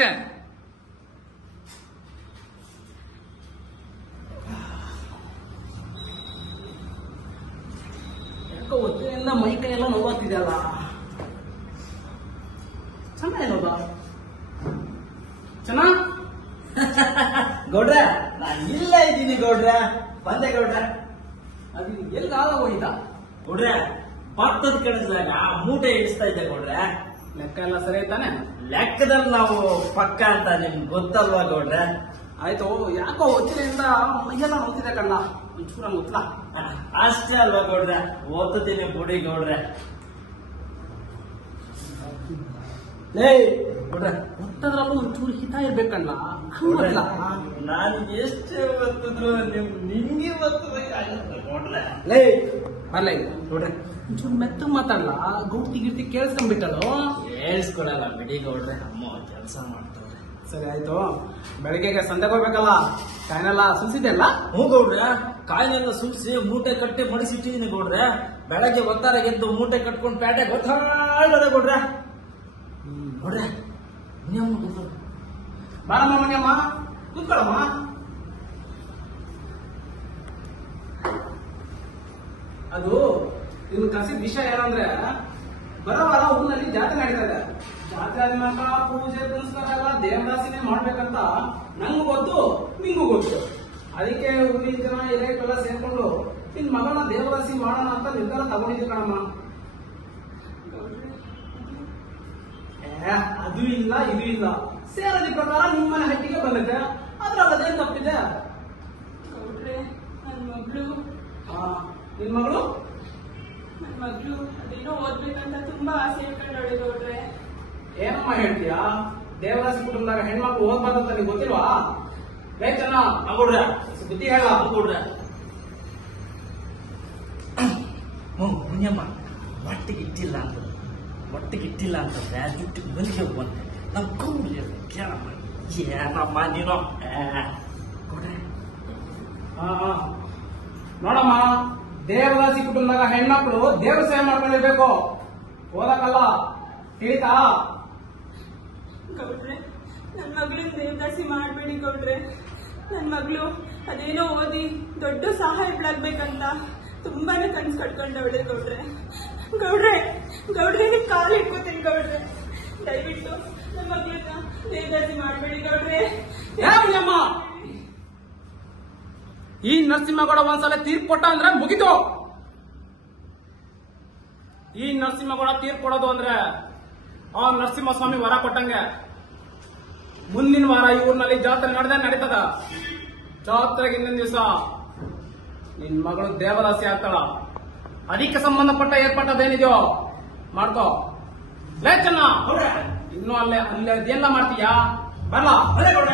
ಅಷ್ಟೇ. ಯಾಕೋ ಹೊತ್ತಿನಿಂದ ಮೈ ಕೈ ಎಲ್ಲ ನೋವಾಗ್ತಿದೆಯಲ್ಲ. ಚೆನ್ನಾಗಿರೋದ ಚೆನ್ನ ಗೌಡ್ರ ನಾನು ಇಲ್ಲ ಇದ್ದೀನಿ ಗೌಡ್ರ. ಬಂದೆ ಗೌಡ್ರ. ಅದು ಎಲ್ಲಿ ಆಗ ಹೋಗಿದ್ದ ಗೌಡ್ರ ಭತ್ತದ ಕಣದಾಗ ಮೂಟೆ ಇಡಿಸ್ತಾ ಇದ್ದೆ ಗೌಡ್ರ. ಲೆಕ್ಕ ಎಲ್ಲ ಸರಿ ಐತಾನೆ? ಲೆಕ್ಕದಲ್ಲಿ ನಾವು ಪಕ್ಕ ಅಂತ ನಿಮ್ಗೆ ಗೊತ್ತಲ್ವಾ ಗೌಡ್ರ? ಆಯ್ತು. ಯಾಕೋ ಹೊತ್ತಿನಿಂದ ಮೈಯೆಲ್ಲ ನೋಡ್ತಿದೆ ಕಣ್ಣ, ಒಂಚೂರ ಗೊತ್ತಲ್ಲ. ಅಷ್ಟೇ ಅಲ್ವಾ ಗೌಡ್ರ, ಓದ್ತೀನಿ ಬಿಡಿ ಗೌಡ್ರ. ಲೇ ಗೌಡ್ರ, ಒತ್ತದ್ರಲ್ಲೂ ಒಂಚೂರು ಹಿತ ಇರ್ಬೇಕಣ್ಣ. ನಾನು ಎಷ್ಟೇ ಒತ್ತಿದ್ರು ನಿಮ್ಗೆ ಒತ್ತದ ಗೌಡ್ರ. ಲೇ ಅಲ್ಲ ನೋಡ್ರಿ, ಒಂಚೂರು ಮೆತ್ತ ಮಾತಾಡಲ್ಲ. ಗೌಡ್ತಿ ಗಿರ್ತಿ ಕೇಳಿಸ್ಕೊಂಡ್ಬಿಟ್ಟಳು. ಹೇಳ್ಸ್ಕೊಡಲ್ಲ ಬಿಡಿ ಗೌಡ್ರೆ, ಅಮ್ಮ ಕೆಲಸ ಮಾಡ್ತಾವ್ರೆ. ಸರಿ ಆಯ್ತು. ಬೆಳಗ್ಗೆಗೆ ಸಂತೆಗೆ ಹೋಗ್ಬೇಕಲ್ಲ, ಕಾಯಿನೆಲ್ಲ ಸುಲ್ಸಿದೆ ಅಲ್ಲ? ಹ್ಞೂ ಗೌಡ್ರ, ಕಾಯಿನೆಲ್ಲ ಸುಲ್ಸಿ ಮೂಟೆ ಕಟ್ಟಿ ಮಡಿಸಿಟ್ಟಿದ್ದೀನಿ ಗೌಡ್ರೆ. ಬೆಳಗ್ಗೆ ಒತ್ತಾರೆ ಎದ್ದು ಮೂಟೆ ಕಟ್ಕೊಂಡು ಪೇಟೆಗೆ ಗೊತ್ತಾಗದ ಗೌಡ್ರ. ನೋಡ್ರೆ ಬಾರಮ್ಮ ಮನೆಯಮ್ಮ, ಕೂತ್ಕೊಳ್ಳಮ್ಮ. ಅದು ಇವ್ರು ಕಸಿದ ವಿಷಯ ಏನಂದ್ರೆ, ಬರೋವಾರ ಊರಿನಲ್ಲಿ ಜಾತ್ರೆ ನಡೀತದೆ. ಜಾತ್ರೆ ಆದ್ಮೇಲೆ ಪೂಜೆ ಪುನಸ್ಕಾರ ಎಲ್ಲ ದೇವದಾಸಿನೇ ಮಾಡ್ಬೇಕಂತ ನಂಗೂ ಗೊತ್ತು, ನಿಂಗೂ ಗೊತ್ತು. ಅದಕ್ಕೆ ಊರಿನ ಜನ ಹಿರಿಯರೆಲ್ಲ ಸೇರ್ಕೊಂಡು ನಿನ್ ಮಗನ ದೇವದಾಸಿ ಮಾಡೋಣ ಅಂತ ನಿರ್ಧಾರ ತಗೊಂಡಿದ್ವಿ ಕಣಮ್ಮ. ಅದು ಇಲ್ಲ ಇದು ಇಲ್ಲ, ಸೇರದಿ ಪ್ರಕಾರ ನಿಮ್ಮನೆ ಹಟ್ಟಿಗೆ ಬಂದಿದೆ. ಅದ್ರಲ್ಲಿ ಅದೇನ್ ತಪ್ಪಿದೆ? ನನ್ ಮಗಳು ನಿನ್ ಮಗಳು ಅದೇನೋ ಓದ್ಬೇಕಂತ ತುಂಬಾ ಆಸೆ ಇಟ್ಕೊಂಡವಳೆ ಗೌಡ್ರೆ. ಏನಮ್ಮ ಹೇಳ್ತೀಯಾ? ದೇವದಾಸಿ ಕುಟುಂಬದಾಗ ಹೆಣ್ಮಕ್ಳು ಓದ್ಬಾರ್ದಂತ ನಿಮ್ಗೆ ಗೊತ್ತಿಲ್ವಾ? ಬೇಕನ್ನ ಗೌಡ್ರ ಬುದ್ಧಿ ಹೇಳ ಗೌಡ್ರ. ಮುನಿಯಮ್ಮ ಒಟ್ಟಿಗಿಟ್ಟಿಲ್ಲ ಅಂತಂದ್ರೆ ಜುಟ್ಟಿಗೆ ಮಲ್ಲಿಗೆ ಬಂದೆ ನಾವು ಗೌಡ್ರಿ ಕೇಳಮ್ಮ. ಏನಮ್ಮ ನೀನು ಗೌಡ್ರೆ? ನೋಡಮ್ಮ, ದೇವದಾಸಿ ಕುಟುಂಬದಾಗ ಹೆಣ್ಮಕ್ಳು ದೇವ್ರ ಸೇವೆ ಮಾಡ್ಕೊಂಡಿರ್ಬೇಕು, ಓದಕ್ಕಲ್ಲ. ತಿಳಿತಾ? ಗೌಡ್ರೆ, ನನ್ ಮಗಳನ್ನ ದೇವದಾಸಿ ಮಾಡ್ಬೇಡಿ ಗೌಡ್ರೆ. ನನ್ ಮಗಳು ಅದೇನೋ ಓದಿ ದೊಡ್ಡ ಸಾಹೇಬ್ಳಾಗ್ಬೇಕಂತ ತುಂಬಾನೇ ಕನ್ಸು ಕಟ್ಕೊಂಡವಳೆ ಗೌಡ್ರೆ. ಗೌಡ್ರೆ ನಿಮ್ ಕಾಲು ಇಟ್ಕೋತೀನಿ ಗೌಡ್ರೆ. ದಯವಿಟ್ಟು ನನ್ ಮಗಳನ್ನ ದೇವದಾಸಿ ಮಾಡ್ಬೇಡಿ ಗೌಡ್ರೆ. ಯಾವಮ್ಮ ಈ ನರಸಿಂಹಗೌಡ ಒಂದ್ಸಲ ತೀರ್ಪು ಕೊಟ್ಟ ಅಂದ್ರೆ ಮುಗಿತು. ಈ ನರಸಿಂಹಗೌಡ ತೀರ್ಪು ಕೊಡೋದು ಅಂದ್ರೆ ಆ ನರಸಿಂಹಸ್ವಾಮಿ ವರ ಕೊಟ್ಟಂಗೆ. ಮುಂದಿನ ವಾರ ಈ ಊರಿನಲ್ಲಿ ಜಾತ್ರೆ ನಡೀತದ. ಜಾತ್ರೆಗೆ ಹಿಂದಿನ ದಿವಸ ನಿನ್ ಮಗಳು ದೇವದಾಸಿ ಆಗ್ತಾಳ. ಅದಕ್ಕೆ ಸಂಬಂಧಪಟ್ಟ ಏರ್ಪಟ್ಟದೇನಿದೆಯೋ ಮಾಡ್ಕೋ. ಲೇ ಚೆನ್ನ, ಇನ್ನು ಅಲ್ಲೇ ಅದೆಲ್ಲ ಮಾಡ್ತೀಯಾ? ಬರಲ್ಲ ಅದೇ ಗೌಡ.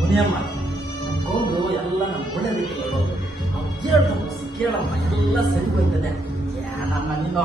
ಮುನಿಯಮ್ಮ ಗೌಡ್ರು ಎಲ್ಲ ನಮ್ಮ ಒಳ್ಳೆದಕ್ಕೆ ಹೇಳೋದು. ನಾವು ಕೇಳಮ್ಮ ಎಲ್ಲ ಸರಿ ಹೋಯ್ತದೆ. ಏನಮ್ಮ ನೀನು